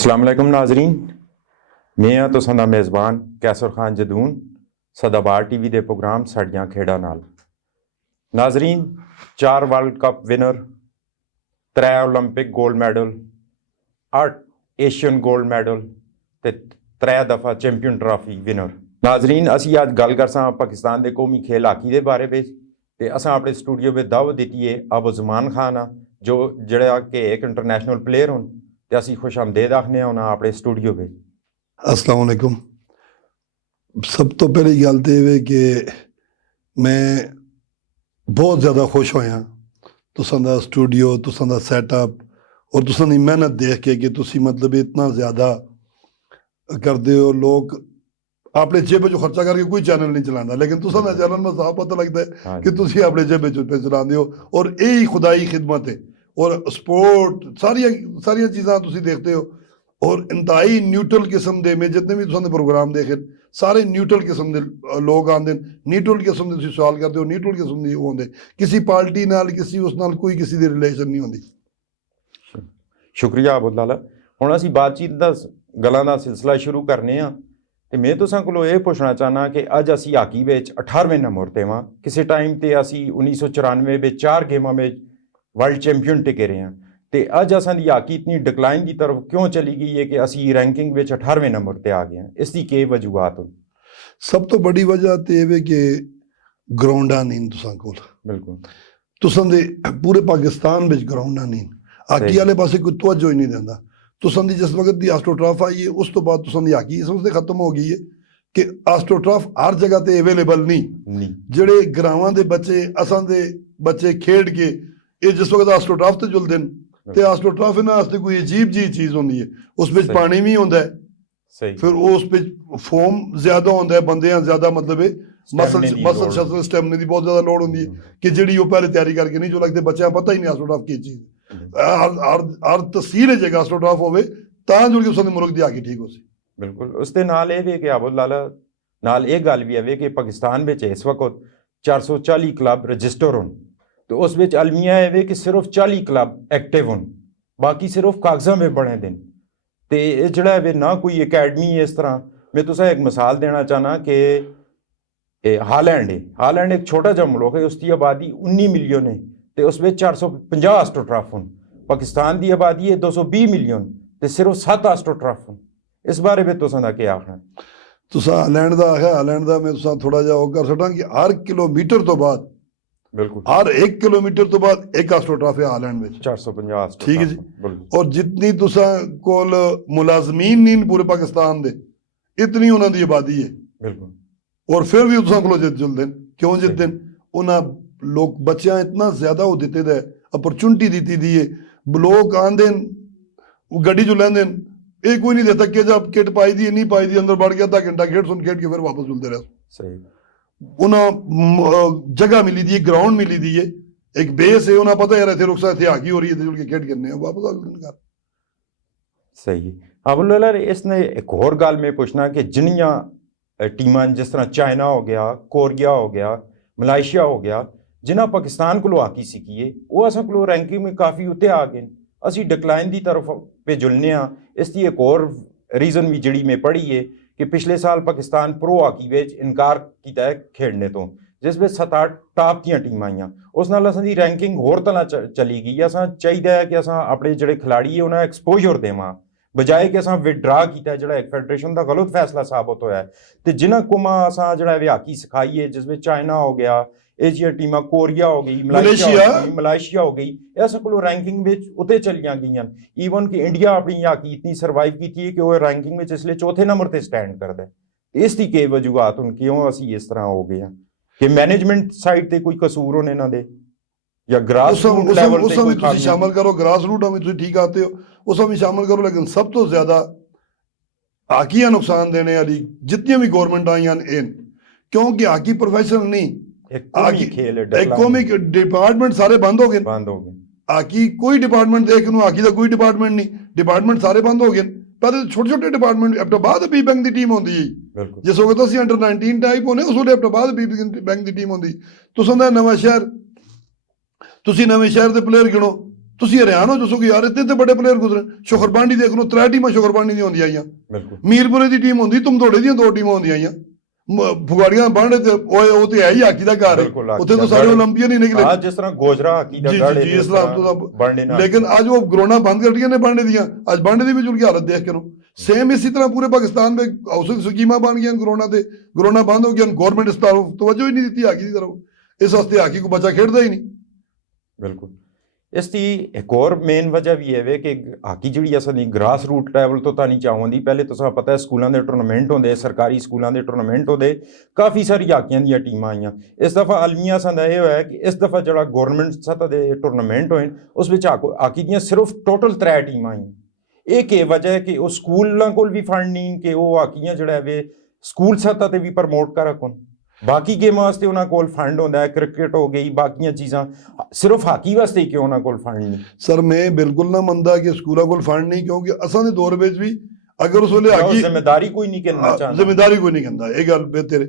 अस्सलाम वालेकुम नाजरीन, मैं हाँ तुसां दा मेज़बान कैसर खान जदून सदाबार टीवी दे प्रोग्राम साड़ियां खेड़ा नाल। नाजरीन, 4 world cup winner, 3 Olympic gold medal, 8 Asian gold medal ते 3 दफ़ा चैंपियन ट्राफी विनर। नाजरीन, असी अज गल करसां पाकिस्तान दे कौमी खेल हाकी दे बारे विच ते असां अपने स्टूडियो में दावत दी है अबू ज़मान खान जो जिहड़ा कि एक इंटरनेशनल प्लेयर होन ते असी खुश आमदेद आखने होना अपने स्टूडियो में। अस्सलाम वालेकुम। सब तो पहली गल तो यह कि मैं बहुत ज़्यादा खुश होया तुसां दा स्टूडियो, तुसां दा सैटअप और तुसां दी मेहनत देख के कि तुसी मतलब इतना ज़्यादा करते हो। लोग अपने जेब चो खर्चा करके कोई चैनल नहीं चलाता, लेकिन तुसां दा चैनल में साफ पता लगता है कि तुसी अपने जेब चो पे चलाते हो और यही खुदाई खिदमत है और स्पोर्ट सारिया चीज़ां तुसी देखते हो और इंतहाई न्यूट्रल किस्म दे। मैं जितने भी तुसां दे प्रोग्राम देखे सारे न्यूट्रल किस्म दे लोग आंदे, न्यूट्रल किस्म दे तुसी सवाल करते हो, न्यूट्रल किस्म दे होंदे, किसी पार्टी नाल किसी उस नाल कोई किसी दी रिलेशन नहीं होंदी। शुक्रिया अबू लाला। हुण असीं बातचीत दा गल्लां दा सिलसिला शुरू करने आ ते मैं तुसां कोलों ये पुछना चाहना कि अज असीं हाकी विच 18वें नंबर ते वां। किसी टाइम ते असीं 1994 विच 4 गेमां में वर्ल्ड चैंपियन टिके रहे हैं ते अज असां दी हाकी इतनी डिक्लाइन की तरफ क्यों चली गई है कि असीं रैंकिंग विच 18वें नंबर ते आ गए हैं? इसकी केह् वजूहात होन? सब तो बड़ी वजह तो यह है कि ग्राउंडा नहीं तुसां कोल। बिल्कुल तुसां दे पूरे पाकिस्तान विच ग्राउंडा नहीं, हाकी वाले पासे कोई तवज्जो ही नहीं देंदा। तुसां दी जिस वक्त दी आस्ट्रोट्रफ आई है उस तो बाद तुसां दी हाकी इस वक्त खत्म हो गई है कि आस्ट्रोट्रफ हर जगह ते अवेलेबल नहीं। जेड़े ग्रावां दे बच्चे असां दे बच्चे खेड के ये जिस वक्त आस्ट्रोट्रफ ते जुलदे न ते आस्ट्रोट्रफ इन्हां वास्ते कोई अजीब जी चीज़ होंदी है। उस विच पानी भी होंदा है, फिर उस पे फोम ज्यादा होंदा है, बंदे ज्यादा मतलब मसल शसल स्टैमिना की बहुत ज्यादा लोड़ होंदी है कि जेड़ी वो पहले तैयारी करके नहीं जो लगते बच्चे पता ही नहीं आस्ट्रोट्रफ की चीज़। हर तहसील जगह आस्ट्रोट्रफ होवे तां जुड़ के उस मुल्क दी हाकी ठीक हो सी। बिल्कुल उसके नाल ये कि अबू लाला नाल ये गल भी है कि पाकिस्तान में इस वक्त 440 क्लब रजिस्टर होन तो उस विच अलमिया है कि सिर्फ 40 क्लब एक्टिव होन, बाकी सिर्फ कागजां में बने दिन ते जिहड़ा है ना कोई अकैडमी इस तरह। मैं तुसें एक मिसाल देना चाहना कि हालैंड एक छोटा जिहा मुल्क है, उसकी आबादी 19 मिलियन है तो उस 450 आस्ट्रोट्रफ होन। पाकिस्तान की आबादी है 220 मिलियन तो सिर्फ 7 आस्ट्रोट्रफ होन। इस बारे में तुसां दा क्या आखना? तुसां हालैंड दा आखिया, हालैंड दा मैं तुसां थोड़ा जिहा ओह कर छड्डां कि हर किलोमीटर तो बाद बिल्कुल हर 1 किलोमीटर तो बाद एक आस्ट्रोट्रफ है हालैंड में 450। ठीक है जी। और जितनी तुसां कोल मुलाजमीन नहीं पूरे पाकिस्तान दे इतनी उन्हां दी आबादी है। बिल्कुल और फिर भी तुसां कोलों जित जुलदे क्यों जितदे? उन्हां लोग बच्चियां इतना ज्यादा वो दिते दा अपॉर्चुनिटी दी दी है। लोग आंदे गड्डी चो लैंदे ये कोई नहीं देता कि जब किट पाई दी नहीं पाई दी अंदर बढ़ गया 1/2 घंटा खेड सुन खेड के फिर वापस जुलते रहे। सही उन्हें जगह मिली दी है, ग्राउंड मिली दी है, एक बेस है, उन्हें पता यार इतने रुखसा इतने हाकी हो रही है जुल के खेड करने वापस आ गए। सही अबू लाला इसने एक और गल में पूछना कि जिन्नियां टीमां जिस तरह चाइना हो गया, कोरिया हो गया, मलाइशिया हो गया, जिन्हें पाकिस्तान को हाकी सीखी है वो असां को रैंकिंग में काफ़ी उत्ते आ गए, असी डिक्लाइन की तरफ पे जुलने। इसकी एक और रीज़न भी जिहड़ी मैं पढ़ी है कि पिछले साल पाकिस्तान प्रो हाकी विच इनकार किया है खेडने तो, जिस में 7-8 टॉप दी टीम आईयां, उस नाल असां दी रैंकिंग होर तरह चली गई। असां चाहिए है कि असां अपने जिहड़े खिलाड़ी है उन्हें एक्सपोजर देवां बजाए कि असां विड्रा किया, जिहड़ा एक फेडरेशन का गलत फैसला साबित होया है। तो जिन्हां कोमा असां जिहड़ा हाकी सिखाई है जिसमें चाइना हो गया, एशिया टीमां कोरिया हो गई, मलाइशिया हो गई, असां कोलों रैंकिंग में उत्ते चलियां गईयां। ईवन कि इंडिया अपनी हाकी इतनी सर्वाइव की है कि वह रैंकिंग में इसलिए 4थे नंबर पर स्टैंड करता है। इसकी के वजूहत हुण क्यों असीं इस तरह हो गए हैं कि मैनेजमेंट साइड ते कोई कसूर होने ना दे या ग्रास रूट लेवल ते कोई खामी? शामिल करो ग्रास रूट में तुसीं ठीक आते हो उस भी शामिल करो, लेकिन सब तो ज्यादा हाकी नुकसान देने वाली जितनी भी गवर्नमेंट आईयां क्योंकि हाकी प्रोफेशनल नहीं, इकोनॉमिक डिपार्टमेंट सारे बंद हो गए। हाकी कोई डिपार्टमेंट देख हाकी का कोई डिपार्टमेंट नहीं, डिपार्टमेंट सारे बंद हो गए। पहले छोटे छोटे डिपार्टमेंट अब्टाबाद बी बैंक की टीम होंगी जिस वक्त असं अंडर 19 टाइप होने उस वे अब्टाबाद बी बैंक की टीम होंगी। तुसां दा नवां शहर, तुसीं नवें शहर के प्लेयर गिनो, ਤੁਸੀਂ ਹੈਰਾਨ ਹੋ ਦੱਸੋ ਕਿ ਯਾਰ ਇੱਥੇ ਤੇ ਬੜੇ ਪਲੇਅਰ ਗੁਜ਼ਰੇ। ਸ਼ੋਖਰਬਾਂਡੀ ਦੇਖ ਲਓ, 3 ਟੀਮਾਂ ਸ਼ੋਖਰਬਾਂਡੀ ਦੀਆਂ ਹੁੰਦੀਆਂ ਆਈਆਂ, ਬਿਲਕੁਲ ਮੀਰਪੁਰੇ ਦੀ ਟੀਮ ਹੁੰਦੀ, ਤੁਮਧੋੜੇ ਦੀਆਂ 2 ਟੀਮਾਂ ਹੁੰਦੀਆਂ ਆਈਆਂ, ਫਗਵਾੜੀਆਂ ਬਾਂਡੇ ਤੇ ਉਹ ਤੇ ਹੈ ਹੀ ਹਾਕੀ ਦਾ ਘਰ ਹੈ, ਬਿਲਕੁਲ ਹਾਕੀ ਉੱਥੇ ਦਾ ਤਾਂ ਸਾਰੇ ਗੜ੍ਹ। ਓਲੰਪੀਅਨ ਹੀ ਨਿਕਲੇ। आज जिस तरह गोजरा हाकी दा जी गढ़ जी है, जी जिस इस्लाम तरह तो बांडे नाल लेकिन आज वो ग्रोना बंद कर दिया ने बांडे दिया, आज बांडे दी भी जुल की हालत देख के नो सेम इसी तरह पूरे पाकिस्तान में हाउसिंग स्कीमा बन गई ग्रोना ते, ग्रोना बंद हो गया, गवर्नमेंट इस तरफ तवज्जो ही नहीं दी हाकी की तरफ, इस वास्ते हाकी को बच्चा खेलता ही नहीं। ਬਿਲਕੁਲ। ਇਸ ਦੀ ਇੱਕ ਹੋਰ ਮੇਨ ਵਜ੍ਹਾ ਵੀ ਹੈ ਵੇ ਕਿ ਹਾਕੀ ਜਿਹੜੀ ਅਸਾਂ ਦੀ ਗ੍ਰਾਸ ਰੂਟ ਲੈਵਲ ਤੋਂ ਤਾਂ ਨਹੀਂ ਚਾਹੁੰਦੀ। ਪਹਿਲੇ ਤੁਸੀਂ ਪਤਾ ਹੈ ਸਕੂਲਾਂ ਦੇ ਟੂਰਨਾਮੈਂਟ ਹੁੰਦੇ, ਸਰਕਾਰੀ ਸਕੂਲਾਂ ਦੇ ਟੂਰਨਾਮੈਂਟ ਹੁੰਦੇ, ਕਾਫੀ ਸਾਰੀ ਹਾਕੀਆਂ ਦੀਆਂ ਟੀਮਾਂ ਆਈਆਂ। ਇਸ ਦਫਾ ਆਲਮੀਆ ਅਸਾਂ ਦਾ ਇਹ ਹੋਇਆ ਕਿ ਇਸ ਦਫਾ ਜਿਹੜਾ ਗੌਰਮੈਂਟ ਸਤਹ ਦੇ ਟੂਰਨਾਮੈਂਟ ਹੋਏ ਉਸ ਵਿੱਚ ਹਾਕੀ ਦੀਆਂ ਸਿਰਫ ਟੋਟਲ 3 ਟੀਮਾਂ ਆਈਆਂ। ਇਹ ਕੀ ਵਜ੍ਹਾ ਹੈ ਕਿ ਉਹ ਸਕੂਲਾਂ ਕੋਲ ਵੀ ਫੰਡ ਨਹੀਂ ਕਿ ਉਹ ਹਾਕੀਆਂ ਜਿਹੜਾ ਵੇ ਸਕੂਲ ਸਤਹ ਤੇ ਵੀ ਪ੍ਰਮੋਟ ਕਰ ਸਕਣ। ਬਾਕੀ ਗੇਮਾਂ ਵਾਸਤੇ ਉਹਨਾਂ ਕੋਲ ਫੰਡ ਹੁੰਦਾ ਹੈ, ਕ੍ਰਿਕਟ ਹੋ ਗਈ, ਬਾਕੀਆਂ ਚੀਜ਼ਾਂ, ਸਿਰਫ ਹਾਕੀ ਵਾਸਤੇ ਕਿਉਂ ਉਹਨਾਂ ਕੋਲ ਫੰਡ ਨਹੀਂ? ਸਰ ਮੈਂ ਬਿਲਕੁਲ ਨਾ ਮੰਨਦਾ ਕਿ ਸਕੂਲਾਂ ਕੋਲ ਫੰਡ ਨਹੀਂ, ਕਿਉਂਕਿ ਅਸਾਂ ਦੇ ਦੌਰ ਵਿੱਚ ਵੀ ਅਗਰ ਉਸ ਵੇਲੇ ਹਾਕੀ ਜ਼ਿੰਮੇਦਾਰੀ ਕੋਈ ਨਹੀਂ ਕਰਨਾ ਚਾਹੁੰਦਾ, ਜ਼ਿੰਮੇਦਾਰੀ ਕੋਈ ਨਹੀਂ ਕਹਿੰਦਾ, ਇਹ ਗੱਲ ਬੇ ਤੇਰੇ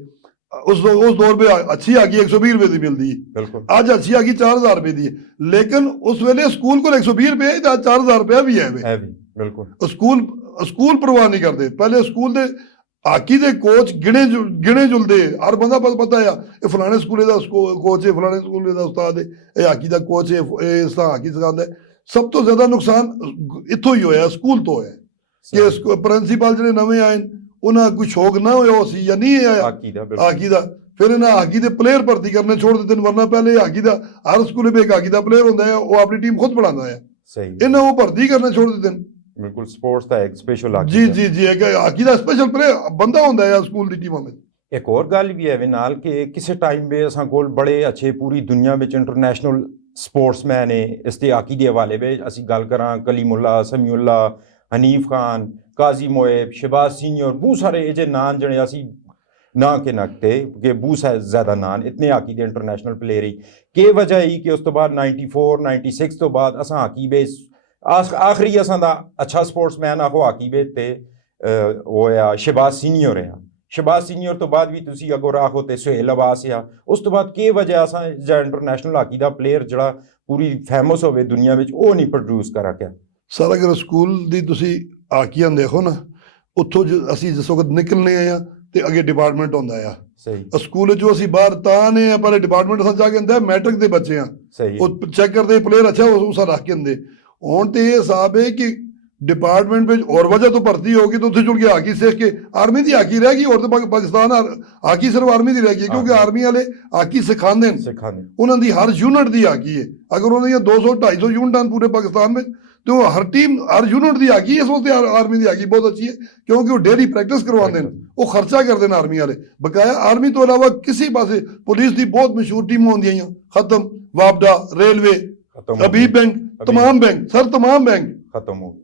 उस दौर पे अच्छी हाकी 120 रुपए की मिलती है, बिल्कुल आज अच्छी हाकी 4000 रुपए की है, लेकिन उस वेले स्कूल को 120 रुपए है, आज 4000 रुपया भी है बिल्कुल। स्कूल परवाह नहीं करते। पहले स्कूल दे हाकी दे कोच गिने जुलदे, हर बंदा पता है ये फलाने स्कूले दा कोच है, फलाने स्कूले दा उस्ताद है, ये हाकी दा कोच है, इस तरह हाकी सिखांदा है। सब तो ज्यादा नुकसान इत्थों ही होया, स्कूल तो है कि प्रिंसीपल जिहड़े नवे आए उन्हें कोई शौक ना होया सी या नहीं आया हाकी दा, फिर इन्हें हाकी दे प्लेयर भर्ती करने छोड़ देते, वरना पहले हाकी दा हर स्कूल में एक हाकी दा प्लेयर होंदा है, वो अपनी टीम खुद बनाता है, इन्हें वो भर्ती करने छोड़ देते। बिल्कुल स्पोर्ट्स दा एक स्पेशल जी जी जी एक हाकी दा स्पेशल प्लेयर बंदा होंदा है स्कूल दी टीमां में। एक और गल भी है वे नाल कि किसी टाइम पे असां कोल बड़े अच्छे पूरी दुनिया में इंटरनेशनल स्पोर्ट्समैन है इस ते हाकी दे हवाले वे असीं गल करां कलीमुल्ला, समीउल्ला, हनीफ खान, काजी मोएब, शहबाज सीनियर, बहुत सारे ये नान जने असी ना के नकते कि बहुत ज़्यादा नान इतने हाकी दे इंटरनेशनल प्लेयर ही के वजह ही कि उस तो बाद 94 96 तो बाद असां हाकी बेस आखिरी असां दा अच्छा स्पोर्ट्समैन आखो हाकी बे ते होया शहबाज सीनियर है। शहबाज सीनियर तो बाद भी तुसी अगो आखो ते सुहेल अब्बास आ, उस तो बाद के वजह असां इंटरनेशनल हाकी दा प्लेयर जड़ा पूरी फेमस होवे दुनिया विच वो नहीं प्रोड्यूस करा क्या? सर अगर स्कूल दी तुसी हाकीਆਂ देखो ना, ਉੱਥੋਂ ਅਸੀਂ ਜਿਸ ਵਕਤ ਨਿਕਲਨੇ ਆ ਤੇ ਅੱਗੇ ਡਿਪਾਰਟਮੈਂਟ ਹੁੰਦਾ ਆ, ਸਹੀ ਸਕੂਲ ਜੋ ਅਸੀਂ ਬਾਹਰ ਤਾਂ ਨੇ ਪਰ ਡਿਪਾਰਟਮੈਂਟ ਅਸਾਂ ਜਾ ਕੇ ਹੁੰਦਾ ਮੈਟ੍ਰਿਕ ਦੇ ਬੱਚੇ ਆ, ਸਹੀ ਉਹ ਚੈੱਕ ਕਰਦੇ ਪਲੇਅਰ ਅੱਛਾ ਉਹ ਸਾਰਾ ਰੱਖ ਕੇ ਹੁੰਦੇ। ਹੁਣ ਤੇ ਇਹ ਹਿਸਾਬ ਹੈ ਕਿ डिपार्टमेंट में और वजह तो भर्ती होगी तो उत्थे जुड़ के हाकी सीख के आर्मी की हाकी रहेगी, और तो पाकिस्तान हाकी सिर्फ आर्मी की रहेगी क्योंकि आर्मी वाले हाकी सिखाते हैं, उन्होंने हर यूनिट की हाकी है। अगर उन्होंने 200-250 यूनिट पूरे पाकिस्तान में तो हर टीम हर यूनिट की हाकी इस वास्ते आर्मी की हाकी बहुत अच्छी है क्योंकि वो डेली प्रैक्टिस करवाते हैं, वो खर्चा करते हैं आर्मी वाले बकाया। आर्मी तो अलावा किसी पासे पुलिस की बहुत मशहूर टीम होंगी खत्म, वापडा, रेलवे, हबीब बैंक, तमाम बैंक सर तमाम बैंक खत्म हो।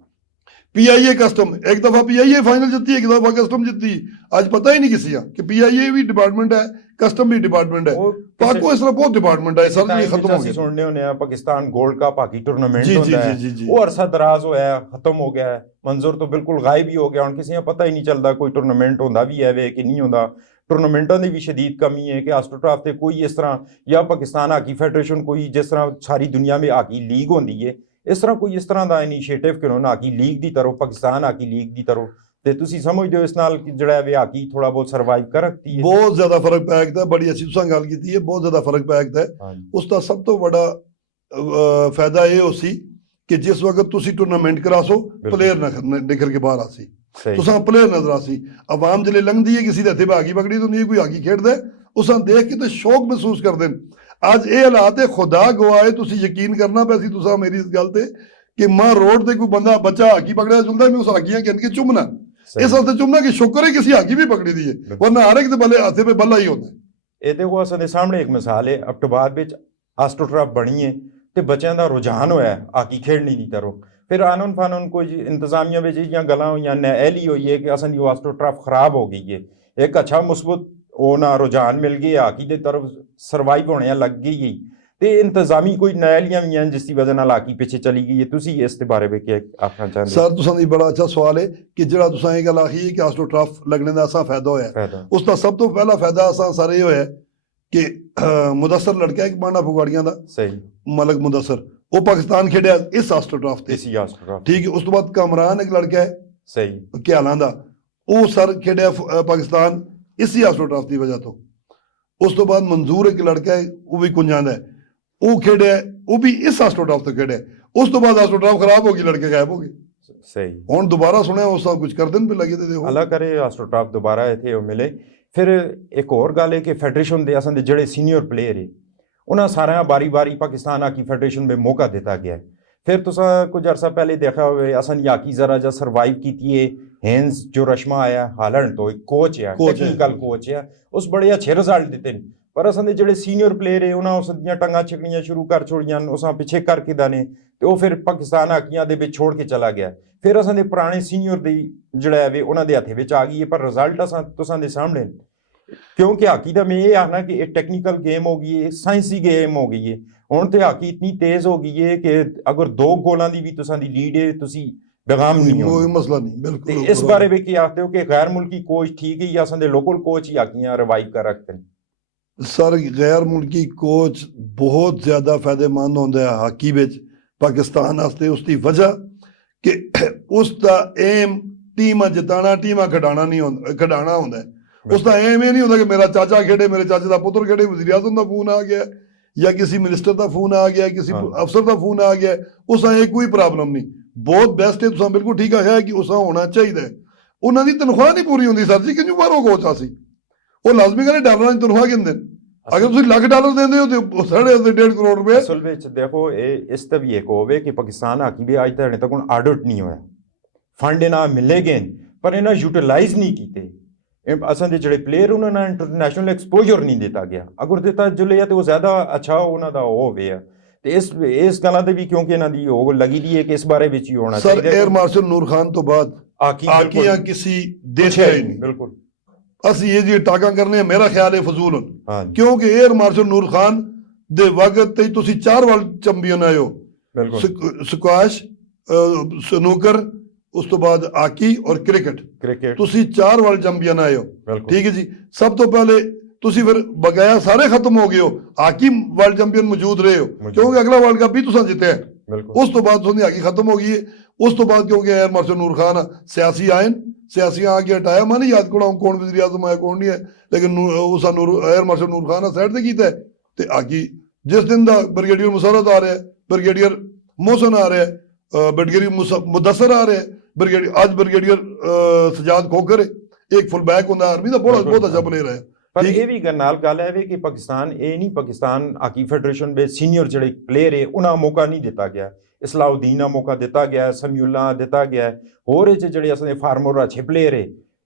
PIA कस्टम एक दफा PIA फाइनल जीती, एक दफा कस्टम जीती, आज पता ही नहीं किसी का कि PIA भी डिपार्टमेंट है, कस्टम भी डिपार्टमेंट है, पाको इस तरह बहुत डिपार्टमेंट है सर ये खत्म हो गया। सुनने होने हैं Pakistan gold cup hockey tournament होता है वो अरसा दराज होया खत्म हो गया है, मंजूर तो बिल्कुल गायब ही हो गया, हुण किसी को पता ही नहीं चलता कोई टूर्नामेंट होंदा भी है वे कि नहीं होंदा। टूर्नामेंटों की भी शदीद कमी है कि आस्ट्रोटर्फ ते कोई इस तरह या पाकिस्तान हाकी फेडरेशन कोई जिस तरह सारी दुनिया में हाकी लीग होंदी है इस तरह कोई इस तरह का इनिशिएटिव क्यों ना हाकी लीग की तरफ पाकिस्तान हाकी लीग की तरफ ते तुसी समझदे हो इस नाल जिहड़ा वे हाकी थोड़ा बहुत सर्वाइव कर सकती है? बहुत ज्यादा फर्क पै सकता है, बड़ी अच्छी तुसां गल कीती है, बहुत ज्यादा फर्क पै सकता है। उसका सब तो बड़ा फायदा ये हो सी कि जिस वक्त तुसी टूर्नामेंट करासो प्लेयर निकल के बाहर आसी, तुसां प्लेयर नजर आसी, अवाम जिले लंघदी है किसी दे हत्थे हाकी पकड़ी तो नहीं कोई हाकी खेडदा उसां देख के तो शौक महसूस करदे ने। आज ये हालात है खुदा गवाए तुसी यकीन करना पैसी तुसा मेरी इस गल ते कि मां रोड ते कोई बंदा बच्चा हाकी पकड़िया चलदा मैं उस हाकियां कहन के चुमना इस वास्ते चुमना कि शुक्र है किसी हाकी भी पकड़ी दी है वरना हर एक दे बल्ले हाथे पे बल्ला ही होंदा है। ये देखो असां दे सामने एक मिसाल है अक्टूबर विच आस्ट्रोटर्फ बनी है ते बच्चों का रुझान होया हाकी खेडने की तरफ, फिर आनन फानन कोई इंतजामिया में जियां गल्लां होईयां नैली होई है कि असां दी आस्ट्रोटर्फ खराब हो गई है, एक अच्छा मुस्बत वो ना रुझान मिल गया हाकी की तरफ सर्वाइव होने लग गई ते इंतजामी कोई नैलियां भी हैं जिसकी वजह नाल हाकी पीछे चली गई है। तुसी इस बारे में क्या आखना चाहते? सर तुसां दी बड़ा अच्छा सवाल है कि जिहड़ा तुसां ये गल आखी है कि आस्ट्रोटर्फ लगने दा असां फायदा होया, उसका सब तो पहला फायदा असां सारे होया कि मुदस्सर लड़का एक बांडा फगवाड़ियां दा सही मलक मुदस्सर ਉਹ ਪਾਕਿਸਤਾਨ ਖੇਡਿਆ ਇਸ ਆਸਟ੍ਰੋਟਰਫ ਤੇ, ਇਸੀ ਆਸਟ੍ਰੇਲੀਆ ਠੀਕ ਹੈ। ਉਸ ਤੋਂ ਬਾਅਦ ਕਾਮਰਾਨ ਇੱਕ ਲੜਕਾ ਹੈ ਸਹੀ ਘਿਆਲਾਂ ਦਾ, ਉਹ ਸਰ ਖੇਡਿਆ ਪਾਕਿਸਤਾਨ ਇਸੀ ਆਸਟ੍ਰੋਟਰਫ ਦੀ ਵਜ੍ਹਾ ਤੋਂ। ਉਸ ਤੋਂ ਬਾਅਦ ਮਨਜ਼ੂਰ ਇੱਕ ਲੜਕਾ ਹੈ, ਉਹ ਵੀ ਕੁੰਜਾਂ ਦਾ ਹੈ, ਉਹ ਖੇਡਿਆ, ਉਹ ਵੀ ਇਸ ਆਸਟ੍ਰੋਟਰਫ ਤੋਂ ਖੇਡਿਆ। ਉਸ ਤੋਂ ਬਾਅਦ ਆਸਟ੍ਰੋਟਰਫ ਖਰਾਬ ਹੋ ਗਈ, ਲੜਕੇ ਗਾਇਬ ਹੋ ਗਏ। ਸਹੀ ਹੁਣ ਦੁਬਾਰਾ ਸੁਣਿਆ ਉਹ ਸਭ ਕੁਝ ਕਰ ਦੇਣ ਪੇ ਲੱਗੇ ਤੇ ਦੇਖੋ ਅੱਲਾ करे ਆਸਟ੍ਰੋਟਰਫ ਦੁਬਾਰਾ ਇੱਥੇ ਉਹ ਮਿਲੇ। ਫਿਰ ਇੱਕ ਹੋਰ ਗੱਲ ਹੈ ਕਿ ਫੈਡਰੇਸ਼ਨ ਦੇ ਅਸਾਂ ਦੇ ਜਿਹੜੇ ਸੀਨੀਅਰ ਪਲੇਅਰ ਹੈ ਉਹਨਾਂ ਸਾਰਿਆਂ ਬਾਰੀ ਪਾਕਿस्तान हाकी फेडरेशन में मौका दिता गया है। फिर तुसा कुछ अरसा पहले देखा हुए असन हाकी जरा जा सर्वाइव की है हेंस जो रशमा आया हालैंड तो एक कोच है टेक्निकल कोच है उस बड़े अच्छे रिजल्ट दिते ने पर असन दे जेड़े सीनियर प्लेयर है उन्हां उस दियां टंगां छिकणियां शुरू कर छोड़ियां उसां पिछे करके दाने ते ਉਹ ਫਿਰ ਪਾਕਿਸਤਾਨ ਹਾਕੀਆਂ ਦੇ ਵਿੱਚ ਛੋੜ ਕੇ ਚਲਾ ਗਿਆ। ਫਿਰ ਅਸਾਂ ਦੇ ਪੁਰਾਣੇ ਸੀਨੀਅਰ ਦੀ ਜਿਹੜਾ ਹੈ ਉਹਨਾਂ ਦੇ ਹੱਥੇ ਵਿੱਚ ਆ ਗਈ ਹੈ ਪਰ ਰਿਜ਼ਲਟ ਅਸਾਂ ਤੁਸਾਂ ਦੇ ਸਾਹਮਣੇ क्योंकि हाकी का मैं ये आखना कि एक टेक्निकल गेम हो गई है साइंसी गेम हो गई है हुण ते हाकी इतनी तेज हो गई है कि अगर 2 गोलां दी भी तुसां दी लीड है तुसी बेगाम नहीं हो कोई मसला नहीं ते बिल्कुल। इस बारे में क्या आखते हो कि गैर मुल्की कोच ठीक है या असां दे लोकल कोच ही हाकियां रिवाइव कर रखते हैं सर गैर मुल्की कोच बहुत ज़्यादा फायदेमंद होंदा है हाकी विच पाकिस्तान वास्ते उसकी वजह कि उसका एम टीमां जिताना टीमां खिडाना नहीं होंदा खिडाना होंदा है। उसका एम ये नहीं होता कि मेरा चाचा खेड़े मेरे चाचे का पुत्र खेड़े वज़ीर आज़म का फोन आ गया या किसी मिनिस्टर का फोन आ गया किसी अफसर का फोन आ गया उसका एक कोई प्रॉब्लम नहीं बहुत बेस्ट है तुम बिल्कुल ठीक है कि उसका होना चाहिए। उन्होंने तनख्वाह नहीं पूरी होंगी सर जी कि बाहरों कोच आसी वो लाजमी करें डॉलर की तनख्वाह किन दिन अगर तुम $1 लाख देंगे हो तो 1.5 करोड़ रुपए असल में देखो इस तब एक होवे कि पाकिस्तान हाकी भी आज तक ऑडिट नहीं होया फंड इन्हें मिले गए पर इन्हें यूटिलाइज नहीं किए असां दे ਜਿਹੜੇ ਪਲੇਅਰ ਉਹਨਾਂ ਨੂੰ ਇੰਟਰਨੈਸ਼ਨਲ ਐਕਸਪੋਜ਼ਰ ਨਹੀਂ ਦਿੱਤਾ ਗਿਆ ਅਗਰ ਦਿੱਤਾ ਜੁਲੇ ਤੇ ਉਹ ਜ਼ਿਆਦਾ ਅੱਛਾ ਉਹਨਾਂ ਦਾ ਉਹ ਹੋਵੇ ਆ ਤੇ ਇਸ ਗੱਲਾਂ ਤੇ ਵੀ ਕਿਉਂਕਿ ਇਹਨਾਂ ਦੀ ਉਹ ਲੱਗੀ ਦੀ ਹੈ ਕਿ ਇਸ ਬਾਰੇ ਵਿੱਚ ਹੀ ਹੋਣਾ ਚਾਹੀਦਾ ਸਰ 에ਅਰ ਮਾਰਸ਼ਲ ਨੂਰ ਖਾਨ ਤੋਂ ਬਾਅਦ ਆਕੀਆਂ ਕਿਸੇ ਦੇਸ਼ ਹੈ ਨਹੀਂ ਬਿਲਕੁਲ ਅਸੀਂ ਇਹ ਜੀ ਟਾਕਾਂ ਕਰਨੇ ਮੇਰਾ ਖਿਆਲ ਹੈ ਫਜ਼ੂਲ ਹਨ ਕਿਉਂਕਿ 에ਅਰ ਮਾਰਸ਼ਲ ਨੂਰ ਖਾਨ ਦੇ ਵਕਤ ਤੇ ਤੁਸੀਂ 4 ਵਰਲਡ ਚੈਂਪੀਅਨ ਆਏ ਹੋ ਬਿਲਕੁਲ ਸਕੁਐਸ਼ ਸਨੂਕਰ ਉਸ ਤੋਂ ਬਾਅਦ ਹਾਕੀ ਔਰ ਕ੍ਰਿਕਟ ਤੁਸੀਂ 4 ਵਰਲਡ ਚੈਂਪੀਅਨ ਆਏ ਹੋ ਠੀਕ ਹੈ ਜੀ। ਸਭ ਤੋਂ ਪਹਿਲੇ ਤੁਸੀਂ ਫਿਰ ਬਗਾਇਆ ਸਾਰੇ ਖਤਮ ਹੋ ਗਏ ਹੋ ਹਾਕੀ ਵਰਲਡ ਚੈਂਪੀਅਨ ਮੌਜੂਦ ਰਹੇ ਹੋ ਕਿਉਂਕਿ ਅਗਲਾ ਵਰਲਡ ਕੱਪ ਵੀ ਤੁਸੀਂ ਜਿੱਤਿਆ ਉਸ ਤੋਂ ਬਾਅਦ ਤੁਹਾਡੀ ਹਾਕੀ ਖਤਮ ਹੋ ਗਈ ਹੈ। ਉਸ ਤੋਂ ਬਾਅਦ ਕਿਉਂਕਿ 에ਅਰ ਮਾਰਸ਼ਲ ਨੂਰ ਖਾਨ ਸਿਆਸੀ ਆਏ ਸਿਆਸੀਆਂ ਆ ਕੇ ਹਟਾਇਆ ਮੈਂ ਨਹੀਂ ਯਾਦ ਕਰਾਉਂ ਕੌਣ ਵਜ਼ੀਰ ਆਜ਼ਮ ਆਇਆ ਕੌਣ ਨਹੀਂ ਹੈ ਲੇਕਿਨ ਉਸ 에ਅਰ ਮਾਰਸ਼ਲ ਨੂਰ ਖਾਨ ਸਾਈਡ ਤੇ ਕੀਤਾ ਤੇ ਹਾਕੀ ਜਿਸ ਦਿਨ ਦਾ ਬ੍ਰਿਗੇਡੀਅਰ ਮੁਸਰਤ ਆ ਰਿਹਾ ਬ੍ਰਿਗੇਡੀਅਰ ਮੋਹਸਨ ਆ ਰਿਹਾ ब्रिगेडियर मुदस्सर आ रहे हैं ब्रिगेडियर आज ब्रिगेडियर सजाद खोखर एक फुल बैक होता आर्मी का बहुत अच्छा प्लेयर है। पर ये भी नाल गल है कि पाकिस्तान ये नहीं पाकिस्तान हाकी फेडरेशन में सीनियर जो प्लेयर है उन्हें मौका नहीं दिता गया इस्लाउद्दीन मौका दिता गया समीउल्ला दिता गया होर जो असले फार्मर अच्छे प्लेयर है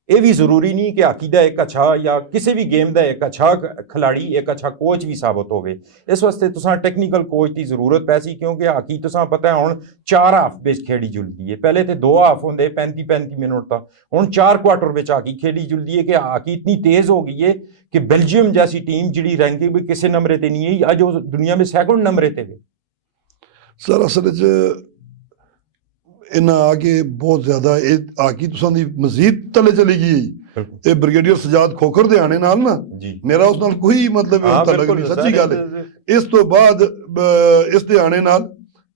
ये भी जरूरी नहीं कि हाकी का एक अच्छा या किसी भी गेम का एक अच्छा खिलाड़ी एक अच्छा कोच भी साबित होवे इस वास्ते तुसां टेक्निकल कोच की जरूरत पैसी क्योंकि हाकी तुसां पता है हुण 4 हाफ विच खेड़ी जुलदी है पहले तो 2 हाफ होंदे 35 मिनट तक हुण 4 क्वार्टर विच हाकी खेड़ी जुलदी है कि हाकी इतनी तेज हो गई है कि बेल्जियम जैसी टीम जिहड़ी रैंकिंग भी किसी नंबर ते नहीं है अज वो दुनिया में 2nd नंबर ते है सर असल इन्हें आके बहुत ज्यादा हाकी तुसां दी मजीद तले चली गई ये ब्रिगेडियर सजाद खोखर दे आने नाल ना मेरा उस नाल कोई मतलब तलक नहीं सच्ची गल है। इस तो बाद इस दे आने नाल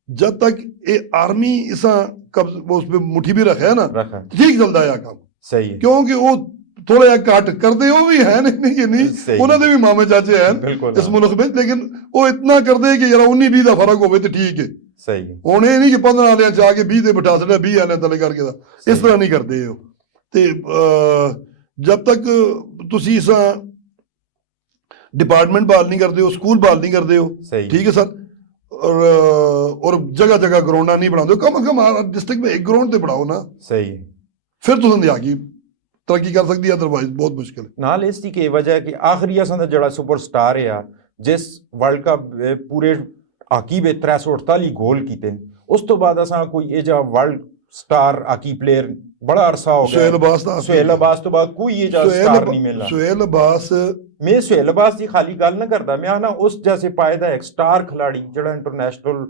जब तक ये आर्मी इसा उस पे मुट्ठी भी रखा है ना ठीक चलता है काम सही क्योंकि वो थोड़ा जिहा घट करते वो भी है नहीं कि नहीं उन्होंने भी मामे चाचे हैं इस मुल्क में लेकिन वो इतना करते कि यार 19-20 का फर्क हो तो ठीक है सही ਹੁਣ ਇਹ ਨਹੀਂ ਕਿ 15 ਵਾਲਿਆਂ ਚ ਆ ਕੇ 20 ਤੇ ਬਿਠਾ ਛੱਡਿਆ 20 ਵਾਲਿਆਂ ਤਲੇ ਕਰਕੇ ਦਾ ਇਸ ਤਰ੍ਹਾਂ ਨਹੀਂ ਕਰਦੇ ਹੋ ਤੇ ਜਦ ਤੱਕ ਤੁਸੀਂ ਇਸ डिपार्टमेंट बहाल नहीं करते हो स्कूल बहाल नहीं करते हो ठीक है सर और जगह जगह ग्राउंडा नहीं बनाते हो कम से कम डिस्ट्रिक्ट में एक ग्राउंड तो बनाओ ना सही फिर तुम आगे तरक्की कर सकती है अदरवाइज बहुत मुश्किल है नाल इसकी की वजह कि आखिरी असां दा जेड़ा सुपरस्टार है जिस वर्ल्ड कप पूरे हाकी में 348 गोल किए उस तो बाद असा कोई ये जा वर्ल्ड स्टार हाकी प्लेयर बड़ा अरसा हो गया सुहेल अब्बास तो बाद कोई ये जा स्टार नहीं मिला सुहेल अब्बास मैं सुहेल अब्बास की खाली गल ना करता मैं ना उस जैसे पायदा एक स्टार खिलाड़ी जड़ा इंटरनेशनल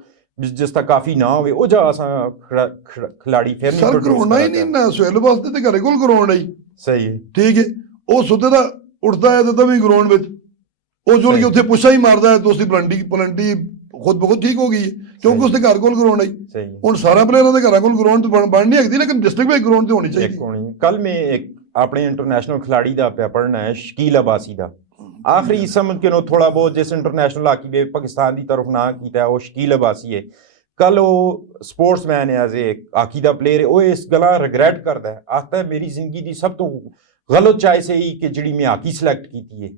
जिसका काफी ना होवे ओ जा असा खिलाड़ी फिर नहीं ग्राउंड ही नहीं ना सुहेल अब्बास ते घरे कोल ग्राउंड आई सही है ठीक है ओ सुते दा उठदा है तो भी ग्राउंड विच ओ जुल के उत्थे पुछा ही मारदा है दोस्ती पलंटी ਖੁਦ ਬਖੁਦ ਠੀਕ ਹੋ ਗਈ ਹੈ ਕਿਉਂਕਿ ਉਸਦੇ ਘਰ ਕੋਲ ਗਰਾਊਂਡ ਆਈ ਸਹੀ ਹੁਣ ਸਾਰਿਆਂ ਪਲੇਅਰਾਂ ਦੇ ਘਰਾਂ ਕੋਲ ਗਰਾਊਂਡ ਬਣ ਨਹੀਂ ਸਕਦੀ ਲੇਕਿਨ ਡਿਸਟ੍ਰਿਕਟ ਵਿੱਚ ਗਰਾਊਂਡ ਤੇ ਹੋਣੀ एक ਚਾਹੀਦੀ होनी कल मैं एक अपने इंटरनेशनल खिलाड़ी का पे पढ़ना है शकील अब्बासी का आखिरी समझ के नो थोड़ा बहुत जिस इंटरनेशनल हाकी में पाकिस्तान की तरफ ना किया वो शकील अब्बासी है कल वो स्पोर्ट्समैन है एज ए हाकी का प्लेयर है वो इस गला रिग्रेट करता है आता है मेरी जिंदगी की सब तो गलत चॉइस है कि जी मैं हाकी सिलेक्ट की है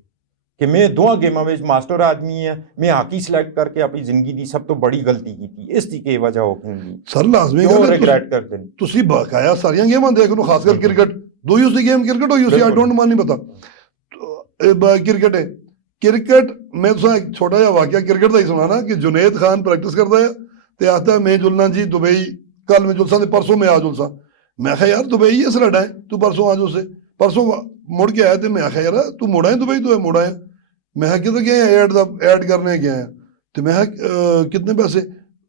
कि मैं दोवां गेमां में मास्टर आदमी है मैं हाकी सिलेक्ट करके अपनी जिंदगी की सब तो बड़ी गलती की इसकी की वजह हो ਸਰ ਲਾਜ਼ਮੀ क्यों ਗੱਲ ਹੈ रिग्रेट करते हैं ਤੁਸੀਂ ਬਕਾਇਆ ਸਾਰੀਆਂ ਗੇਮਾਂ ਦੇਖ ਲਓ ਖਾਸ ਕਰ ਕ੍ਰਿਕਟ ਦੋ ਯੂਸ ਦੀ ਗੇਮ ਕ੍ਰਿਕਟ ਹੋ ਯੂਸ ਆਈ ਡੋਂਟ ਮਾਨ ਨਹੀਂ ਪਤਾ ਕ੍ਰਿਕਟ ਹੈ ਕ੍ਰਿਕਟ ਮੈਂ ਤੁਹਾਨੂੰ ਇੱਕ ਛੋਟਾ ਜਿਹਾ ਵਾਕਿਆ ਕ੍ਰਿਕਟ ਦਾ ਹੀ ਸੁਣਾਣਾ ਕਿ ਜੁਨੇਦ ਖਾਨ ਪ੍ਰੈਕਟਿਸ ਕਰਦਾ ਹੈ ਤੇ ਆਖਦਾ ਮੈਂ ਜੁਲਨਾ ਜੀ ਦੁਬਈ ਕੱਲ ਮੈਂ ਜੁਲਸਾ ਤੇ ਪਰਸੋਂ ਮੈਂ ਆ ਜੁਲਸਾ ਮੈਂ ਕਿਹਾ ਯਾਰ ਦੁਬਈ ਹੈ ਸਰਾਡਾ ਹੈ ਤੂੰ ਪਰਸੋਂ ਆ ਜੋ ਸੇ ਪਰਸੋਂ ਮੁੜ ਕੇ ਆਇਆ ਤੇ ਮੈਂ ਕਿਹਾ ਯਾਰ ਤੂੰ ਮੁੜਾ ਹੈ ਦੁਬਈ ਤੋਂ ਮੁੜਾ ਹੈ ਮੈਂ ਕਿਹਾ ਕਿੱਧਰ ਗਿਆ ਐਡ ਕਰਨੇ ਗਿਆ ਤੇ ਮੈਂ ਕਿਹਾ ਕਿੰਨੇ ਪੈਸੇ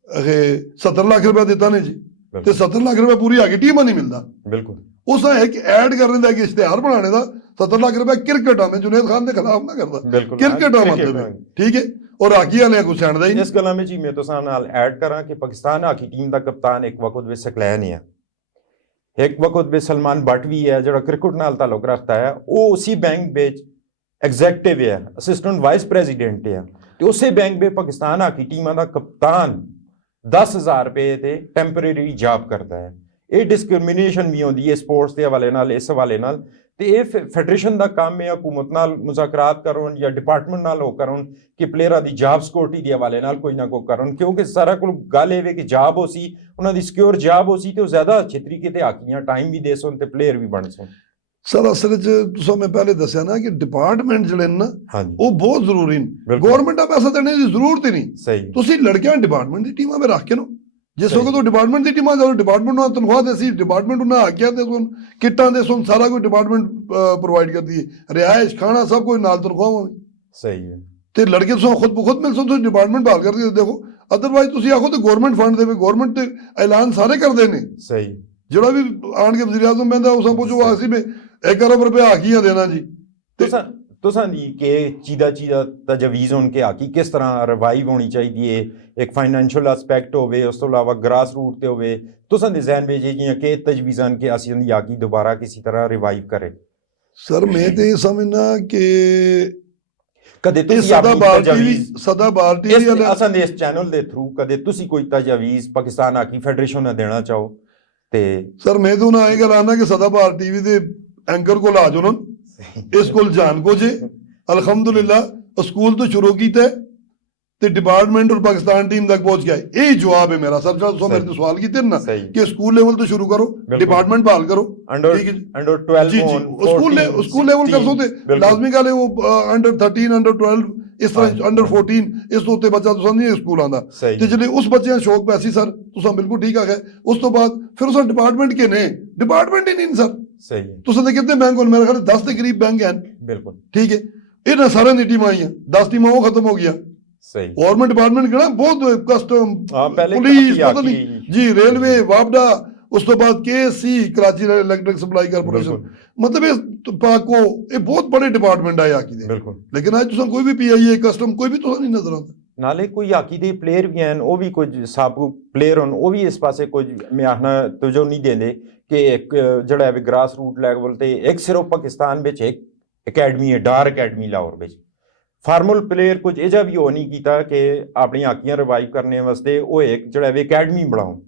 ਅਖੇ 70 ਲੱਖ ਰੁਪਏ ਦਿੱਤਾ ਨੇ ਜੀ ਤੇ 70 ਲੱਖ ਰੁਪਏ ਪੂਰੀ ਆ ਗਈ ਟੀਮਾਂ ਨਹੀਂ ਮਿਲਦਾ बिल्कुल ਉਸ ਦਾ ਇੱਕ ਐਡ ਕਰਨ ਦਾ ਇੱਕ ਇਸ਼ਤਿਹਾਰ ਬਣਾਉਣੇ ਦਾ 70 ਲੱਖ ਰੁਪਏ ਕ੍ਰਿਕਟ ਆ ਮੈਂ ਜੁਨੇਦ ਖਾਨ ਦੇ ਖਿਲਾਫ ਨਾ ਕਰਦਾ बिल्कुल ਕ੍ਰਿਕਟ ਆ ਮਤਲਬ ਹੈ, ਠੀਕ ਹੈ ਔਰ ਹਾਕੀ ਵਾਲਿਆਂ ਕੁਛ ਜਾਣਦਾ ਹੀ ਨਹੀਂ ਇਸ ਗੱਲਾਂ ਵਿੱਚ ਹੀ ਮੈਂ ਤੁਸਾਂ ਨਾਲ ਐਡ ਕਰਾਂ ਕਿ ਪਾਕਿਸਤਾਨ ਹਾਕੀ ਟੀਮ ਦਾ ਕਪਤਾਨ ਇੱਕ ਵਕਤ ਵਿੱਚ ਸਕਲੈਨ ਹੈ ਇੱਕ ਵਕਤ ਵਿੱਚ ਸਲਮਾਨ ਬੱਟ ਵੀ ਹੈ ਜਿਹੜਾ ਕ੍ਰਿਕਟ ਨਾਲ ਤਾਲੁਕ ਰੱਖਦਾ ਹੈ ਉਹ ਉਸੇ ਬੈਂਕ ਵਿੱਚ ਐਗਜ਼ੈਕਟਿਵ ਹੈ ਅਸਿਸਟੈਂਟ ਵਾਈਸ ਪ੍ਰੈਜ਼ੀਡੈਂਟ ਹੈ ਤੇ ਉਸੇ ਬੈਂਕ ਵਿੱਚ ਪਾਕਿਸਤਾਨ ਹਾਕੀ ਟੀਮਾਂ ਦਾ ਕਪਤਾਨ 10,000 ਰੁਪਏ ਤੇ ਟੈਂਪਰੇਰੀ ਜੌਬ ਕਰਦਾ ਹੈ ਇਹ ਡਿਸਕ੍ਰਿਮੀਨੇਸ਼ਨ ਵੀ ਹੁੰਦੀ ਹੈ ਸਪੋਰਟਸ ਦੇ ਹਵਾਲੇ ਨਾਲ ਇਸ ਹਵਾਲੇ ਨਾਲ ਤੇ ਇਹ ਫੈਡਰੇਸ਼ਨ ਦਾ ਕੰਮ ਹੈ ਹਕੂਮਤ ਨਾਲ ਮੁਜ਼ਾਕਰਾਤ ਕਰਨ ਜਾਂ ਡਿਪਾਰਟਮੈਂਟ ਨਾਲ ਹੋ ਕਰਨ ਕਿ ਪਲੇਅਰਾਂ ਦੀ ਜੌਬ ਸਿਕਿਉਰਿਟੀ ਦੇ ਹਵਾਲੇ ਨਾਲ ਕੋਈ ਨਾ ਕੋਈ ਕਰਨ ਕਿਉਂਕਿ ਸਾਰਾ ਕੋਲ ਗੱਲ ਇਹ ਵੇ ਕਿ ਜੌਬ ਹੋ ਸੀ ਉਹਨਾਂ ਦੀ ਸਿਕਿਉਰ ਜੌਬ ਹੋ ਸੀ ਤੇ ਉਹ ਜ਼ਿਆਦਾ ਅੱਛੇ ਤਰੀਕੇ ਤੇ ਹਾਕੀਆਂ ਟਾਈਮ ਵੀ ਦੇ ਸਨ ਤੇ ਪਲੇਅਰ ਵੀ ਬਣ ਸਨ ਸਰ ਅਸਲ 'ਚ ਤੁਸੀਂ ਮੈਂ ਪਹਿਲੇ ਦੱਸਿਆ ਨਾ ਕਿ ਡਿਪਾਰਟਮੈਂਟ ਜਿਹੜੇ ਨੇ ਨਾ ਹਾਂਜੀ ਉਹ ਬਹੁਤ ਜ਼ਰੂਰੀ ਨੇ ਬਿਲਕੁਲ। ਗਵਰਨਮੈਂਟ ਦਾ ਪੈਸਾ ਦੇਣੇ ਦੀ ਜ਼ਰੂਰਤ ਹੀ ਨਹੀਂ ਸਹੀ ਤੁਸੀਂ ਲੜਕਿਆਂ ਡਿਪਾਰਟਮੈਂਟ ਦੀ ਟੀਮਾਂ ਵਿੱਚ ਰੱਖ ਕੇ ਨਾ ਜਿਸ ਸਹੀ। ਵਕਤ ਉਹ ਡਿਪਾਰਟਮੈਂਟ ਦੀ ਟੀਮਾਂ ਜਦੋਂ ਡਿਪਾਰਟਮੈਂਟ ਨੂੰ ਤਨਖਾਹ ਦੇ ਸੀ ਡਿਪਾਰਟਮੈਂਟ ਉਹਨਾਂ ਹਾਕਿਆਂ ਦੇ ਸੁਣ ਕਿੱਟਾਂ ਦੇ ਸੁਣ ਸਾਰਾ ਕੁਝ ਡਿਪਾਰਟਮੈਂਟ ਪ੍ਰੋਵਾਈਡ ਕਰਦੀ ਹੈ ਰਿਹਾਇਸ਼ ਖਾਣਾ ਸਭ ਕੁਝ ਨਾਲ ਤਨਖਾਹਾਂ ਸਹੀ ਹੈ ਤੇ ਲੜਕੇ ਤੁਸੀਂ ਖੁਦ ਬਖੁਦ ਮਿਲ ਸਕਦੇ ਡਿਪਾਰਟਮੈਂਟ ਭਾਲ ਕਰਦੀ ਹੈ ਦੇਖੋ ਅਦਰਵਾਈਜ਼ ਤੁਸੀਂ ਆਖੋ ਤੇ ਗਵਰਨਮੈਂਟ ਫੰਡ ਦੇਵੇ ਗਵਰਨਮੈਂਟ ਤੇ ਐਲਾਨ ਸਾਰੇ ਕਰਦੇ ਨੇ ਸਹੀ ਜਿਹੜਾ ਵੀ ਆਣ ਕੇ ਵਜ਼ੀਰ ਆਜ਼ਮ ਬਹਿੰਦਾ ਉਸ ਪੁੱਛੋ ਆਸੀ ਮੈਂ 1 ਅਰਬ ਰੁਪਏ ਹਾਕੀਆਂ ਦੇਣਾ ਜੀ ਤੁਸਾਂ ਦੀ ਕਿ ਚੀਦਾ ਤਜਵੀਜ਼ ਹੋਣ ਕਿ ਹਾਕੀ ਕਿਸ ਤਰ੍ਹਾਂ ਰਿਵਾਈਵ ਹੋਣੀ ਚਾਹੀਦੀ ਹੈ ਇੱਕ ਫਾਈਨੈਂਸ਼ੀਅਲ ਐਸਪੈਕਟ ਹੋਵੇ ਉਸ ਤੋਂ ਇਲਾਵਾ ਗ੍ਰਾਸ ਰੂਟ ਤੇ ਹੋਵੇ ਤੁਸਾਂ ਦੇ ਜ਼ਹਿਨ ਵਿੱਚ ਜਿਹੜੀਆਂ ਕਿ ਤਜਵੀਜ਼ਾਂ ਕਿ ਅਸੀਂ ਦੀ ਹਾਕੀ ਦੁਬਾਰਾ ਕਿਸੇ ਤਰ੍ਹਾਂ ਰਿਵਾਈਵ ਕਰੇ ਸਰ ਮੈਂ ਤੇ ਇਹ ਸਮਝਣਾ ਕਿ ਕਦੇ ਇਹ ਤੁਸੀਂ ਆਪਣੀ ਤਜਵੀਜ਼ ਸਦਾ ਬਾਲਟੀ ਅਸਾਂ ਦੇ ਇਸ ਚੈਨਲ ਦੇ ਥਰੂ ਕਦੇ ਤੁਸੀਂ ਕੋਈ ਤਜਵੀਜ਼ ਪਾਕਿਸਤਾਨ ਹਾਕੀ ਫੈਡਰੇਸ਼ਨ ਨੂੰ ਦੇਣਾ ਚਾਹੋ ਤੇ ਸਰ ਮੈਂ ਤਾਂ ਨਾ ਇਹ ਗੱਲ ਆਣਾ ਕਿ ਸਦਾ ਭਾਰਤ ਟੀਵੀ ਦੇ ਐਂਕਰ ਕੋਲ ਆ ਜਾਓ ਇਸ ਕੋਲ ਜਾਣ ਕੋ ਜੇ ਅਲਹਮਦੁਲਿਲਾ ਸਕੂਲ ਤੋਂ ਸ਼ੁਰੂ ਕੀਤਾ ਤੇ ਡਿਪਾਰਟਮੈਂਟ ਔਰ ਪਾਕਿਸਤਾਨ ਟੀਮ ਤੱਕ ਪਹੁੰਚ ਗਿਆ ਇਹ ਜਵਾਬ ਹੈ ਮੇਰਾ ਸਰ ਜੋ ਮੇਰੇ ਤੋਂ ਸਵਾਲ ਕੀਤੇ ਨਾ ਕਿ ਸਕੂਲ ਲੈਵਲ ਤੋਂ ਸ਼ੁਰੂ ਕਰੋ ਡਿਪਾਰਟਮੈਂਟ ਭਾਲ ਕਰੋ ਅੰਡਰ 12 ਜੀ ਸਕੂਲ ਲੈਵਲ ਕਰ ਸਕਦੇ ਲਾਜ਼ਮੀ ਗੱਲ ਹੈ ਉਹ ਅੰਡਰ 13 ਅੰਡਰ 12 ਇਸ ਤਰ੍ਹਾਂ ਅੰਡਰ 14 ਇਸ ਤੋਂ ਉੱਤੇ ਬੱਚਾ ਤੁਸੀਂ ਨਹੀਂ ਸਕੂਲ ਆਂਦਾ ਤੇ ਜਿਹੜੇ ਉਸ ਬੱਚੇ ਦਾ ਸ਼ੌਕ ਪੈਸੀ ਸਰ ਤੁਸੀਂ ਬਿਲਕੁਲ ਠੀਕ ਆ ਗਏ ਉਸ ਤੋਂ ਬਾਅਦ ਫਿਰ ਉਸ ਡਿਪਾਰਟਮੈਂਟ ਕੇ ਨੇ ਡਿਪਾਰਟਮੈਂਟ ਹੀ ਨਹੀਂ ਸਰ ਸਹੀ ਤੁਸੀਂ ਦੇ ਕਿੰਨੇ ਬੈਂਕ ਹੋਣ ਮੇਰੇ ਖਿਆਲ 10 ਦੇ ਕਰੀਬ ਬੈਂਕ ਹਨ ਬਿਲਕੁਲ ਠੀਕ ਹੈ ਇਹਨਾਂ ਸਾਰਿਆਂ ਦੀ ਟੀਮਾਂ ਆਈਆਂ 10 ਟੀਮਾਂ ਉਹ ਖਤਮ ਹੋ ਗਿਆ ਸਹੀ ਗਵਰਨਮੈਂਟ ਡਿਪਾਰਟਮੈਂਟ ਕਿਹੜਾ ਬਹੁਤ ਕਸਟਮ ਪਹਿਲੇ ਪੁਲਿਸ ਪਤਾ ਨਹੀਂ ਜੀ ਰੇਲਵੇ ਵਾਪਡਾ ਉਸ ਤੋਂ ਬਾਅਦ KSC Karachi electric supply corporation ਮਤਲਬ ਇਹ ਪਾਕੋ ਇਹ ਬਹੁਤ ਬੜੇ ਡਿਪਾਰਟਮੈਂਟ ਆ ਹਾਕੀ ਦੇ ਬਿਲਕੁਲ ਲੇਕਿਨ ਅੱਜ ਤੁਸੀਂ ਕੋਈ ਵੀ PIA ਕਸਟਮ ਕੋਈ ਵੀ ਤੁਹਾਨੂੰ ਨਹੀਂ ਨਜ਼ਰ ਆਉਂਦਾ ਨਾਲੇ ਕੋਈ ਹਾਕੀ ਦੇ ਪਲੇਅਰ ਵੀ ਹਨ ਉਹ ਵੀ ਕੁਝ ਸਾਬਕਾ ਪਲੇਅਰ ਹਨ ਉਹ ਵੀ ਇਸ ਪਾਸੇ ਕੁਝ ਮੈਂ ਆਖਣਾ ਤਵਜੋ ਨਹੀਂ ਦਿੰਦੇ ਕਿ ਇੱਕ ਜਿਹੜਾ ਹੈ ਗ੍ਰਾਸ ਰੂਟ ਲੈਵਲ ਤੇ ਇੱਕ ਸਿਰਫ ਪਾਕਿਸਤਾਨ ਵਿੱਚ ਇੱਕ ਅਕੈਡਮੀ ਹੈ ਡਾਰ ਅਕੈਡਮੀ ਲਾਹੌਰ ਵਿੱਚ ਫਾਰਮਲ ਪਲੇਅਰ ਕੁਝ ਇਹੋ ਜਿਹਾ ਵੀ ਉਹ ਨਹੀਂ ਕੀਤਾ ਕਿ ਆਪਣੀ ਹਾਕੀਆਂ ਰਿਵਾਈਵ ਕਰਨੇ ਵਾਸਤੇ ਉਹ ਇੱਕ ਜਿਹੜਾ ਹੈ ਅਕੈਡਮੀ ਬਣਾਉਣ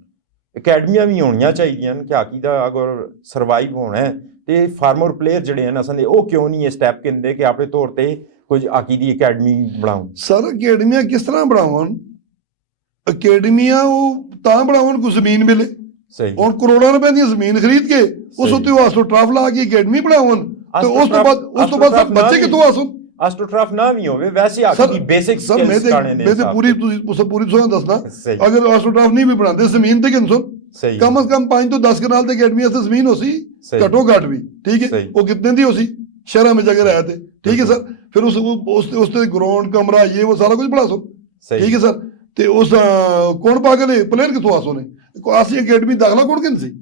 ਅਕੈਡਮੀਆਂ ਵੀ ਹੋਣੀਆਂ ਚਾਹੀਦੀਆਂ ਕਿ ਹਾਕੀ ਦਾ ਅਗਰ ਸਰਵਾਈਵ ਹੋਣਾ ਹੈ ਤੇ ਫਾਰਮਰ ਪਲੇਅਰ ਜਿਹੜੇ ਹਨ ਅਸਾਂ ਦੇ ਉਹ ਕਿਉਂ ਨਹੀਂ ਇਹ ਸਟੈਪ ਕਹਿੰਦੇ ਕਿ ਆਪਣੇ ਤੌਰ ਤੇ ਕੁਝ ਹਾਕੀ ਦੀ ਅਕੈਡਮੀ ਬਣਾਉਣ ਸਰ ਅਕੈਡਮੀਆਂ ਕਿਸ ਤਰ੍ਹਾਂ ਬਣਾਉਣ ਅਕੈਡਮੀਆਂ ਉਹ ਤਾਂ ਬਣਾਉਣ ਕੋਈ ਜ਼ਮੀਨ ਮਿਲੇ ਸਹੀ ਔਰ ਕਰੋੜਾਂ ਰੁਪਏ ਦੀ ਜ਼ਮੀਨ ਖਰੀਦ ਕੇ ਉਸ ਉੱਤੇ ਉਹ ਆਸਟ੍ਰੋਟਰਫ ਲਾ ਕੇ ਅਕੈਡਮੀ ਬਣਾਉਣ ਤੇ ਉਸ ਤੋਂ ਬਾਅਦ ਬੱਚੇ ਕਿੱਥੋਂ ਆਸਣ ਆਸਟ੍ਰੋਟਰਫ ਨਾ ਵੀ ਹੋਵੇ ਵੈਸੇ ਹਾਕੀ ਦੀ ਬੇਸਿਕ ਸਕਿੱਲਸ ਕਾਣੇ ਨੇ ਮੈਂ ਪੂਰੀ ਤੁਹਾਨੂੰ ਦੱਸਣਾ ਅਗਰ ਆਸਟ੍ਰੋਟਰਫ ਨਹੀਂ ਵੀ ਬਣਾਉਂਦੇ ਜ਼ਮੀਨ ਤੇ ਕਿੰਸੋ ਸਹੀ ਕਮ ਸੇ ਕਮ 5 ਤੋਂ 10 ਕਨਾਲ ਤੇ ਅਕੈਡਮੀ ਵਾਸਤੇ ਜ਼ਮੀਨ ਹੋ ਸੀ ਘੱਟੋ ਘੱਟ ਵੀ ਠੀਕ ਹੈ ਉਹ ਕਿੰਨੇ ਦੀ ਹੋ ਸੀ ਸ਼ਹਿਰਾਂ ਵਿੱਚ ਅਗਰ ਆਇਆ ਤੇ ਠੀਕ ਹੈ ਸਰ ਫਿਰ ਉਸ ਤੇ ਗਰਾਊਂਡ ਕਮਰਾ ਇਹ ਉਹ ਸਾਰਾ ਕੁਝ ਬਣਾ ਸੋ ਠੀਕ ਹੈ ਸਰ ਤੇ ਉਸ ਕੌਣ ਪਾਗਲ ਪਲੇਅਰ ਕਿੱਥੋਂ ਆਸੋ ਨੇ ਆਸੀ ਅਕੈਡਮੀ ਦਾਖਲਾ ਕੌਣ ਕਿਨ ਸੀ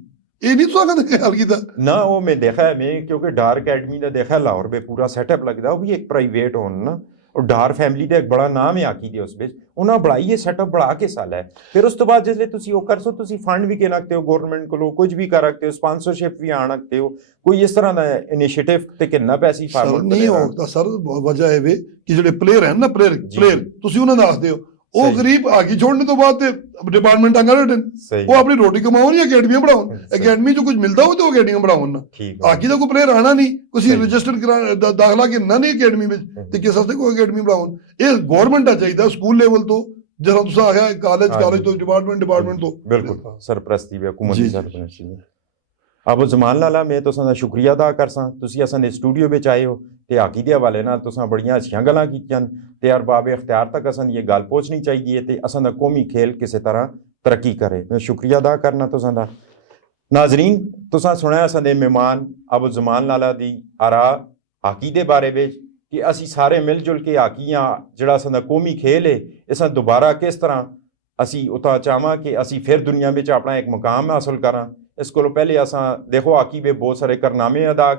ਇਹ ਨਹੀਂ ਤੁਹਾਨੂੰ ਖਿਆਲ ਕੀਤਾ ਨਾ ਉਹ ਮੈਂ ਦੇਖਿਆ ਮੈਂ ਕਿਉਂਕਿ ਡਾਰ ਅਕੈਡਮੀ ਦਾ ਦੇਖਿਆ ਲਾਹੌਰ ਵਿੱਚ ਪੂਰਾ ਸੈਟਅਪ ਲੱਗਦਾ ਉਹ ਵੀ ਇੱਕ ਪ੍ਰਾਈਵੇਟ ਹੋਣ ਨਾ और डार फैमिली का एक बड़ा नाम है हाकी के उस ਵਿੱਚ ਉਹਨਾਂ ਬੜਾਈ ਇਹ ਸੈਟਅਪ ਬੜਾ ਕੇ ਸਾਲ ਹੈ ਫਿਰ ਉਸ ਤੋਂ ਬਾਅਦ ਜਿਸਲੇ ਤੁਸੀਂ ਉਹ ਕਰ ਸੋ ਤੁਸੀਂ ਫੰਡ ਵੀ ਕੇ ਨਕਤੇ ਹੋ ਗਵਰਨਮੈਂਟ ਕੋਲੋਂ ਕੁਝ ਵੀ ਕਰ ਸਕਦੇ ਹੋ ਸਪਾਂਸਰਸ਼ਿਪ ਵੀ ਆਣ ਸਕਦੇ ਹੋ ਕੋਈ ਇਸ ਤਰ੍ਹਾਂ ਦਾ ਇਨੀਸ਼ੀਏਟਿਵ ਤੇ ਕਿੰਨਾ ਪੈਸੀ ਸਰ ਫਾਰਮਰ ਨਹੀਂ ਹੋਦਾ ਸਰ ਵਜ੍ਹਾ ਇਹ ਵੇ ਕਿ ਜਿਹੜੇ ਪਲੇਅਰ ਹਨ ਨਾ ਪਲੇਅਰ ਤੁਸੀਂ ਉਹਨਾਂ ਨੂੰ ਦੱਸਦੇ ਹੋ ਉਹ ਗਰੀਬ ਹਾਕੀ ਛੋੜਨੇ ਤੋਂ ਬਾਅਦ ਤੇ ਡਿਪਾਰਟਮੈਂਟ ਆਂਗਾ ਉਹ ਆਪਣੀ ਰੋਟੀ ਕਮਾਉਣ ਜਾਂ ਅਕੈਡਮੀਆਂ ਬਣਾਉਣ ਅਕੈਡਮੀ ਚ ਕੁਝ ਮਿਲਦਾ ਹੋਵੇ ਤਾਂ ਉਹ ਅਕੈਡਮੀਆਂ ਬਣਾਉਣ ਨਾ ਹਾਕੀ ਦਾ ਕੋਈ ਪਲੇਅਰ ਆਣਾ ਨਹੀਂ ਤੁਸੀਂ ਰਜਿਸਟਰ ਦਾਖਲਾ ਕਰਨਾ ਨਹੀਂ ਅਕੈਡਮੀ ਵਿੱਚ ਤੇ ਕਿਸ ਵਾਸਤੇ ਕੋਈ ਅਕੈਡਮੀ ਬਣਾਉਣ ਇਹ ਗਵਰਨਮੈਂਟ ਦਾ ਚਾਹੀਦਾ ਸਕੂਲ ਲੈਵਲ ਤੋਂ ਜਦੋਂ ਤੁਸੀਂ ਆਇਆ ਕਾਲਜ ਤੋਂ ਡਿਪਾਰਟਮੈਂਟ ਤੋਂ ਬਿਲਕੁਲ ਸਰਪ੍ਰਸਤੀ ਵੀ ਹਕੂਮਤ ਦੀ ਸਰਪ੍ਰਸਤੀ ਆਬੋ ਜ਼ਮਾਨ ਲਾਲਾ ਮੈਂ ਤੁਸਾਂ ਦਾ ਸ਼ੁਕਰੀਆ ਅਦਾ ਕਰਸਾਂ ਤੁਸੀਂ ਅਸਾਂ ਦੇ ਸਟੂਡੀਓ ਵਿੱਚ ਆਏ ਹੋ ਤੇ ਹਾਕੀ ਦੇ ਹਵਾਲੇ ਨਾਲ ਤੁਸਾਂ ਬੜੀਆਂ ਅੱਛੀਆਂ ਗੱਲਾਂ ਕੀਤੀਆਂ ਤੇ ਅਰਬਾਬ ਇਖਤਿਆਰ ਤੱਕ ਅਸਾਂ ਦੀ ਇਹ ਗੱਲ ਪਹੁੰਚਣੀ ਚਾਹੀਦੀ ਹੈ ਤੇ ਅਸਾਂ ਦਾ ਕੌਮੀ ਖੇਲ ਕਿਸੇ ਤਰ੍ਹਾਂ ਤਰੱਕੀ करे मैं शुक्रिया अदा करना तुसां दा नाजरीन तुसां सुनिया असां दे मेहमान अबू जमान लाला दी आरा हाकी दे बारे विच कि असी सारे मिल जुल के हाकी जिहड़ा असां दा कौमी खेल है असां दोबारा किस तरह असी उता चाहवां कि असी फिर दुनिया में अपना एक मुकाम हासिल करां इस कोलों पहले असां देखो हाकी में बहुत सारे कारनामे अदा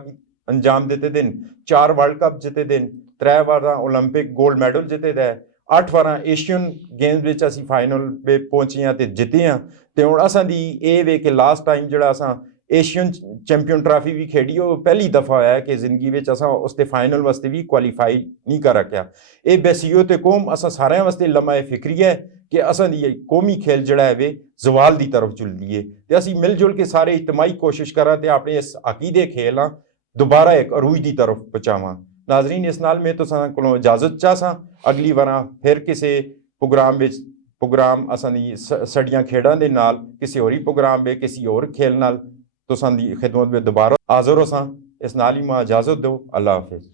अंजाम दिते दिन 4 वर्ल्ड कप जिते दिन 3 बार ओलंपिक गोल्ड मैडल जिते दा 8 ਵਾਰ ਏਸ਼ੀਅਨ ਗੇਮਸ ਵਿੱਚ ਅਸੀਂ ਫਾਈਨਲ ਵਿੱਚ ਪਹੁੰਚੇ ਹਾਂ ਤੇ ਜਿੱਤੇ ਹਾਂ ਤੇ ਹੁਣ ਅਸਾਂ ਦੀ ਇਹ ਵੇ ਕਿ ਲਾਸਟ ਟਾਈਮ ਜਿਹੜਾ ਅਸਾਂ ਏਸ਼ੀਅਨ ਚੈਂਪੀਅਨ ਟਰਾਫੀ ਵੀ ਖੇਡੀ ਉਹ ਪਹਿਲੀ ਦਫਾ ਹੋਇਆ ਕਿ ਜ਼ਿੰਦਗੀ ਵਿੱਚ ਅਸਾਂ ਉਸ ਤੇ ਫਾਈਨਲ ਵਾਸਤੇ ਵੀ ਕੁਆਲੀਫਾਈ ਨਹੀਂ ਕਰ ਰੱਖਿਆ ਇਹ ਬਸੀਓ ਤੇ ਕੌਮ ਅਸਾਂ ਸਾਰਿਆਂ ਵਾਸਤੇ ਲਮਾ ਫਿਕਰੀ ਹੈ ਕਿ ਅਸਾਂ ਦੀ ਕੌਮੀ ਖੇਲ ਜਿਹੜਾ ਹੈ ਵੇ ਜ਼ਵਾਲ ਦੀ ਤਰਫ ਚੁਲਦੀ ਹੈ ਤੇ ਅਸੀਂ ਮਿਲ ਜੁਲ ਕੇ ਸਾਰੇ ਇਜਤਮਾਈ ਕੋਸ਼ਿਸ਼ ਕਰਾਂ ਤੇ ਆਪਣੇ ਇਸ ਹਾਕੀ ਦੇ ਖੇਲ ਆ ਦੁਬਾਰਾ ਇੱਕ ਅਰੂਜ ਦੀ ਤਰਫ ਪਹੁੰਚਾਵਾਂ नाजरीन इस नाल में तो को इजाजत चाहसा अगली बार फिर किसी प्रोग्राम असां दी सड़ियां खेड़ां दे नाल किसी होरी प्रोग्राम में किसी और खेल नाल तुसां दी खिदमत में दोबारा हाज़र होसां इस नाल ही मां इजाजत दो अल्लाह हाफिज़।